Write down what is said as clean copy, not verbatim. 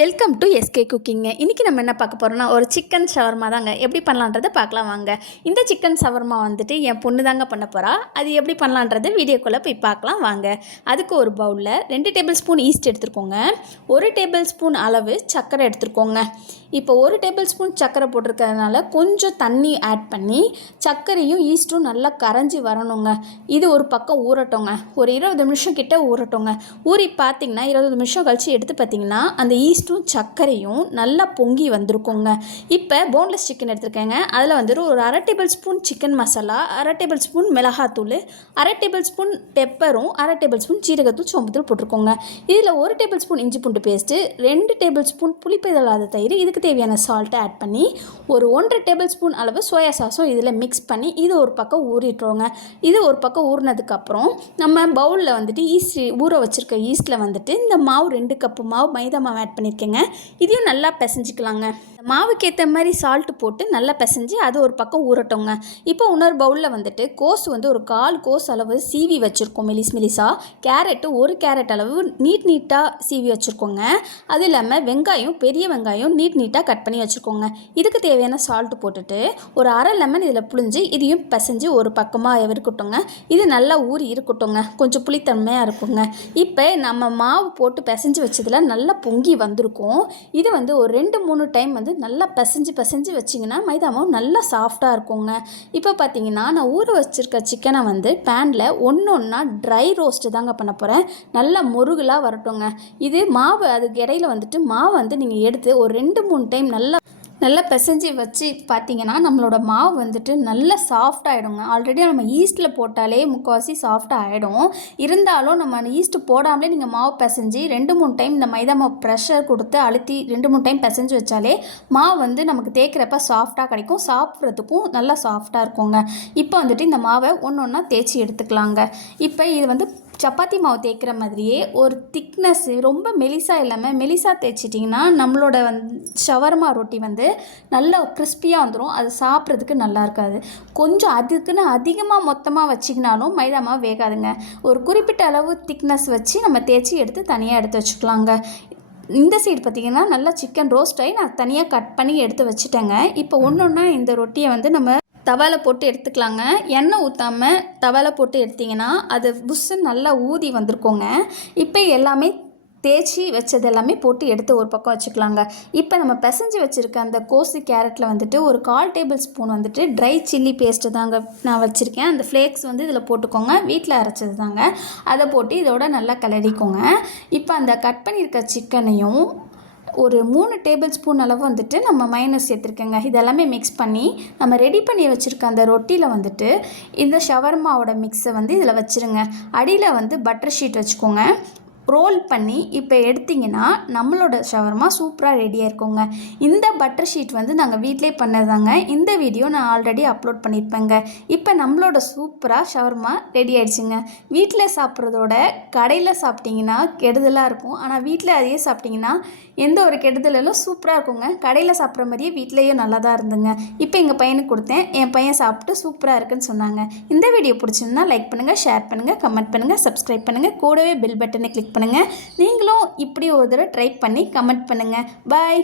Welcome to SK குக்கிங்க. இன்றைக்கி நம்ம என்ன பார்க்க போகிறோம்னா ஒரு சிக்கன் ஷவர்மா தாங்க. எப்படி பண்ணலான்றதை பார்க்கலாம் வாங்க. இந்த சிக்கன் ஷவர்மா வந்துட்டு என் பொண்ணு தாங்க பண்ண போகிறா. அது எப்படி பண்ணலான்றதை வீடியோக்குள்ளே போய் பார்க்கலாம் வாங்க. அதுக்கு ஒரு பவுலில் 2 டேபிள் ஸ்பூன் ஈஸ்ட் எடுத்துருக்கோங்க. 1 டேபிள் ஸ்பூன் அளவு சர்க்கரை எடுத்துருக்கோங்க. இப்போ 1 டேபிள் ஸ்பூன் சர்க்கரை போட்டிருக்கிறதுனால கொஞ்சம் தண்ணி ஆட் பண்ணி சர்க்கரையும் ஈஸ்ட்டும் நல்லா கரைஞ்சி வரணுங்க. இது ஒரு பக்கம் ஊறட்டோங்க. ஒரு 20 நிமிஷம் கிட்ட ஊறட்டோங்க. ஊறி பார்த்திங்கன்னா 20 நிமிஷம் கழித்து எடுத்து பார்த்திங்கன்னா அந்த ஈஸ்ட்டும் சர்க்கரையும் நல்லா பொங்கி வந்திருக்குங்க. இப்போ போன்லெஸ் சிக்கன் எடுத்துருக்கேங்க. அதில் வந்துட்டு ஒரு 1/2 table spoon chicken masala, 1/2 table spoon மிளகாத்தூள், 1/2 டேபிள் ஸ்பூன் பெப்பரும், 1/2 டேபிள் ஸ்பூன் ஜீரகத்தூள், சோம்புத்தூள் போட்டிருக்கோங்க. இதில் 1 டேபிள் ஸ்பூன் இஞ்சி பூண்டு பேஸ்ட்டு, 2 டேபிள் ஸ்பூன் புளிப்பு இல்லாத தயிர், இதுக்கு தேவையான சால்ட்டை ஆட் பண்ணி ஒரு 1/2 டேபிள் ஸ்பூன் அளவு சோயா சாஸும் இதில் மிக்ஸ் பண்ணி இது ஒரு பக்கம் ஊறிட்டுருவோங்க. இது ஒரு பக்கம் ஊறினதுக்கப்புறம் நம்ம பவுலில் வந்துட்டு ஊற வச்சுருக்க ஈஸ்ட்டில் வந்துட்டு இந்த மாவு 2 கப்பு மாவு மைதா மாவு ஆட் பண்ணியிருக்கேங்க. இதையும் நல்லா பிசைஞ்சிக்கலாங்க. மாவுக்கு ஏற்ற மாதிரி சால்ட்டு போட்டு நல்லா பிசைஞ்சு அது ஒரு பக்கம் ஊறட்டோங்க. இப்போ இன்னொரு பவுலில் வந்துட்டு கோஸ் வந்து ஒரு 1/4 கோஸ் அளவு சீவி வச்சுருக்கோம் மெலிசாக. கேரட்டு 1 கேரட் அளவு நீட்டாக சீவி வச்சுருக்கோங்க. அது இல்லாமல் வெங்காயம், பெரிய வெங்காயம் நீட்டாக கட் பண்ணி வச்சுருக்கோங்க. இதுக்கு தேவையான சால்ட்டு போட்டுட்டு ஒரு 1/2 லெமன் இதில் புழிஞ்சு இதையும் பிசைஞ்சு ஒரு பக்கமாக இருக்கட்டுங்க. இது நல்லா ஊறி இருக்கட்டுங்க. கொஞ்சம் புளித்தன்மையாக இருக்குங்க. இப்போ நம்ம மாவு போட்டு பிசைஞ்சு வச்சதில் நல்லா பொங்கி வந்திருக்கும். இது வந்து ஒரு 2-3 டைம் வந்து நல்லா பிசைஞ்சு வச்சிங்கன்னா மைதா மாவு நல்லா சாஃப்டாக இருக்குங்க. இப்போ பார்த்தீங்கன்னா நான் ஊற வச்சுருக்க சிக்கனை வந்து பேனில் ஒன்றா ட்ரை ரோஸ்ட்டு தாங்க பண்ண போகிறேன். நல்லா முருகலாக வரட்டுங்க. இது மாவு அதுக்கு இடையில வந்துட்டு மாவு வந்து நீங்கள் எடுத்து ஒரு 2-3 டைம் நல்லா பிசைஞ்சு வச்சு பார்த்தீங்கன்னா நம்மளோட மாவு வந்துட்டு நல்லா சாஃப்டாகிடுங்க. ஆல்ரெடி நம்ம ஈஸ்ட்டில் போட்டாலே முக்கால்வாசி சாஃப்டாக ஆகிடும். இருந்தாலும் நம்ம ஈஸ்ட்டு போடாமலே நீங்கள் மாவு பிசைஞ்சு 2-3 டைம் இந்த மைதா மாவு ப்ரெஷர் கொடுத்து அழுத்தி 2-3 டைம் பிசைஞ்சு வச்சாலே மாவு வந்து நமக்கு தேய்க்கிறப்ப சாஃப்டாக கிடைக்கும். சாப்பிட்றதுக்கும் நல்லா சாஃப்டாக இருக்குங்க. இப்போ வந்துட்டு இந்த மாவை ஒன்றா தேய்ச்சி எடுத்துக்கலாங்க. இப்போ இது வந்து சப்பாத்தி மாவு தேய்க்கிற மாதிரியே ஒரு திக்னஸ் ரொம்ப மெலிசாக இல்லாமல் மெலிசாக தேய்ச்சிட்டிங்கன்னா நம்மளோட ஷவர்மா ரொட்டி வந்து நல்லா கிறிஸ்பியாக வந்துடும். அது சாப்பிட்றதுக்கு நல்லா இருக்காது. கொஞ்சம் அதுக்குன்னு அதிகமாக மொத்தமாக வச்சிங்கனாலும் மைதா மாவு வேகாதுங்க. ஒரு குறிப்பிட்ட அளவு திக்னஸ் வச்சு நம்ம தேய்ச்சி எடுத்து தனியாக எடுத்து வச்சுக்கலாங்க. இந்த சைடு பார்த்திங்கன்னா நல்லா சிக்கன் ரோஸ்ட் ஆகி நான் தனியாக கட் பண்ணி எடுத்து வச்சுட்டேங்க. இப்போ ஒன்றா இந்த ரொட்டியை வந்து நம்ம தவாவில் போட்டு எடுத்துக்கலாங்க. எண்ணெய் ஊற்றாமல் தவாவில் போட்டு எடுத்திங்கன்னா அது புஷ்ஷுன்னு நல்லா ஊதி வந்திருக்கோங்க. இப்போ எல்லாமே தேய்ச்சி வச்சது எல்லாமே போட்டு எடுத்து ஒரு பக்கம் வச்சுக்கலாங்க. இப்போ நம்ம பிசைஞ்சு வச்சுருக்க அந்த கோஸு கேரட்டில் வந்துட்டு ஒரு 1/4 டேபிள் ஸ்பூன் வந்துட்டு ட்ரை சில்லி பேஸ்ட்டு தாங்க நான் வச்சுருக்கேன். அந்த ஃப்ளேக்ஸ் வந்து இதில் போட்டுக்கோங்க. வீட்டில் அரைச்சது தாங்க. அதை போட்டு இதோட நல்லா கிளறிக்கோங்க. இப்போ அந்த கட் பண்ணியிருக்க சிக்கனையும் ஒரு 3 டேபிள் ஸ்பூன் அளவு வந்துட்டு நம்ம மைனஸ் சேர்த்துருக்கேங்க. இதெல்லாமே மிக்ஸ் பண்ணி நம்ம ரெடி பண்ணி வச்சுருக்க அந்த ரொட்டியில் வந்துட்டு இந்த ஷவர்மாவோட மிக்ஸை வந்து இதில் வச்சுருங்க. அடியில் வந்து பட்டர் ஷீட் வச்சுக்கோங்க. ரோல் பண்ணி இப்போ எடுத்திங்கன்னா நம்மளோட ஷவர்மா சூப்பராக ரெடியாக இருக்குங்க. இந்த பட்டர் ஷீட் வந்து நாங்கள் வீட்டிலே பண்ணதாங்க. இந்த வீடியோ நான் ஆல்ரெடி அப்லோட் பண்ணியிருப்பேங்க. இப்போ நம்மளோட சூப்பராக ஷவர்மா ரெடி ஆகிடுச்சுங்க. வீட்டில் சாப்பிட்றதோட கடையில் சாப்பிட்டிங்கன்னா கெடுதலாக இருக்கும். ஆனால் வீட்டில் அதையே சாப்பிட்டிங்கன்னா எந்த ஒரு கெடுதலும் சூப்பராக இருக்குங்க. கடையில் சாப்பிட்ற மாதிரியே வீட்லேயும் நல்லா தான் இருந்துங்க. இப்போ எங்கள் பையனுக்கு கொடுத்தேன். என் பையன் சாப்பிட்டு சூப்பராக இருக்குன்னு சொன்னாங்க. இந்த வீடியோ பிடிச்சிருந்தா லைக் பண்ணுங்கள், ஷேர் பண்ணுங்கள், கமெண்ட் பண்ணுங்கள், சப்ஸ்கிரைப் பண்ணுங்கள். கூடவே பெல் பட்டனை கிளிக் பண்ணுங்கள். நீங்களும் இப்படி ஒரு தடவை ட்ரை பண்ணி கமெண்ட் பண்ணுங்கள். பாய்.